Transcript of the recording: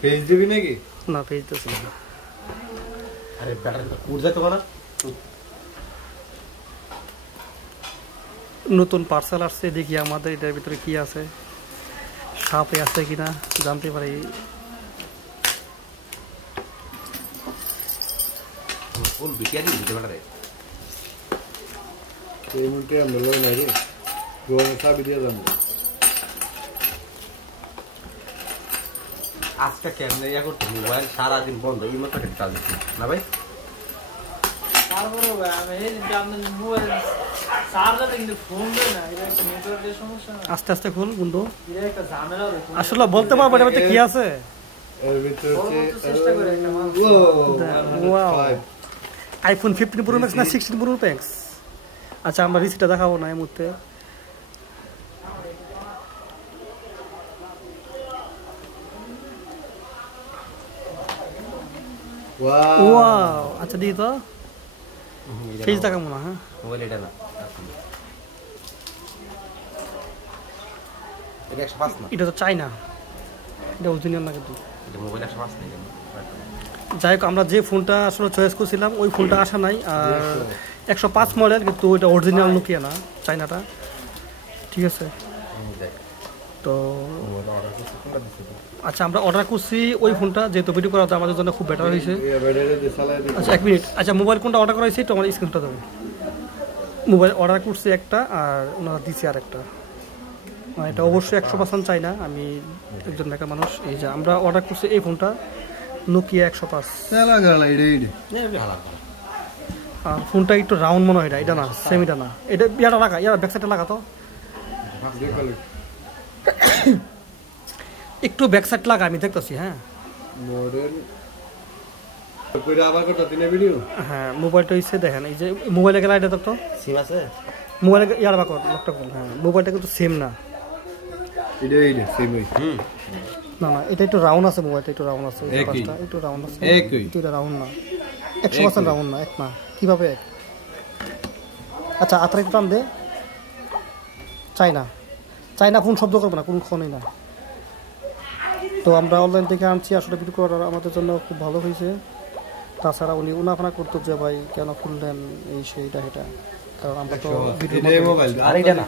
Page দিবি নাকি? না পেজ তো ছিল না। আরে ব্যাটারিটা উড় যেত না। নতুন পার্সেল আসছে, দেখি আমাদের এটার ভিতরে কি আছে, সাপে আছে কিনা জানতে পারি। ফুল বিটিয়ারি দিতে পারে। এই মুহূর্তে আমরা লই নাই রে, গোয়া চাবি দিয়ে যাবো। আজকে কেমনে ইয়া করতে মোবাইল সারাদিন বন্ধ, এই মতো একটা কাজ না ভাই। তারপরে আমি এই যে আপনার মোবাইল চার্জারটা কিন্তু ফোন দেয় না, এটা একটা নেটওয়ার্কের সমস্যা না। আস্তে আস্তে খুল বন্ধু, এটা একটা ঝামেলা রে। আসলে বলতে পারবো এটার ভিতরে কি আছে। এর ভিতরে চেষ্টা করে একটা মাল। ওয়াও, আইফোন 15 প্রো ম্যাক্স না 16 প্রো ম্যাক্স? আচ্ছা আমরা রিসিটটা দেখাবো না এই মুহূর্তে। ওয়াও, আচ্ছা দিই তো পেজ দেখাবো না। হ্যাঁ মোবাইল এটা না, এটা 105 না, এটা তো চাই না, এটা অরিজিনাল না কিন্তু। এটা মোবাইল 105 না। যাই হোক, আমরা যে ফোনটা আসলে চয়েস করছিলাম ওই ফোনটা আসা নাই, আর 105 মডেল, কিন্তু ওইটা অরিজিনাল নোকিয়া না, চাইনাটা। ঠিক আছে, তো আচ্ছা আমরা অর্ডার করছি ওই ফোনটা, যেহেতু ভিডিও করা আমাদের জন্য খুব বেটার হয়েছে। আচ্ছা 1 মিনিট, আচ্ছা মোবাইল কোনটা অর্ডার করা হয়েছে তো আমার স্ক্রিনটা দেবো। মোবাইল অর্ডার করছি একটা, আর ওনারা দিচ্ছে আর একটা। এটা অবশ্যই 100% চাই না, আমি একজন মেকার মানুষ। এই যে আমরা অর্ডার করছি এই ফোনটা, নোকিয়া 105। আর ফোনটা একটু রাউন্ড মনে হয়, এটা না সেম, এটা না, এটা ইয়াটা লাগা, ইয়ার ব্যাক সাইডটা লাগা তো একটু ব্যাক সাইড লাগা, আমি দেখতেছি। হ্যাঁ মডেল কইরা আবার কত দিনে ভিডিও। হ্যাঁ মোবাইলটা হইছে, দেখেন এই যে মোবাইলে গেলে এটা তো সিম আছে, মোবাইলে ইয়ার বাকর লকটা কোন। হ্যাঁ মোবাইলটা কিন্তু সেম না, এটা সেম হই। না না এটা একটু রাউন্ড আছে, মোবাইলটা একটু রাউন্ড আছে, এই পাশটা একটু রাউন্ড আছে, এটা রাউন্ড না, 100% রাউন্ড না, এক না। কিভাবে এক? আচ্ছা আত্রা একটু টান দে। চাইনা ফোন শব্দ করবে না কোন ফোনই না। তো আমরা অনলাইন থেকে আনছি, আসলে ভিডিও করা আমাদের জন্য খুব ভালো হয়েছে। তাছাড়া উনি উনাফানা করতো যে ভাই কেন খুললেন এই সেইটা এটা, কারণ আমরা তো ভিডিও আর এটা না।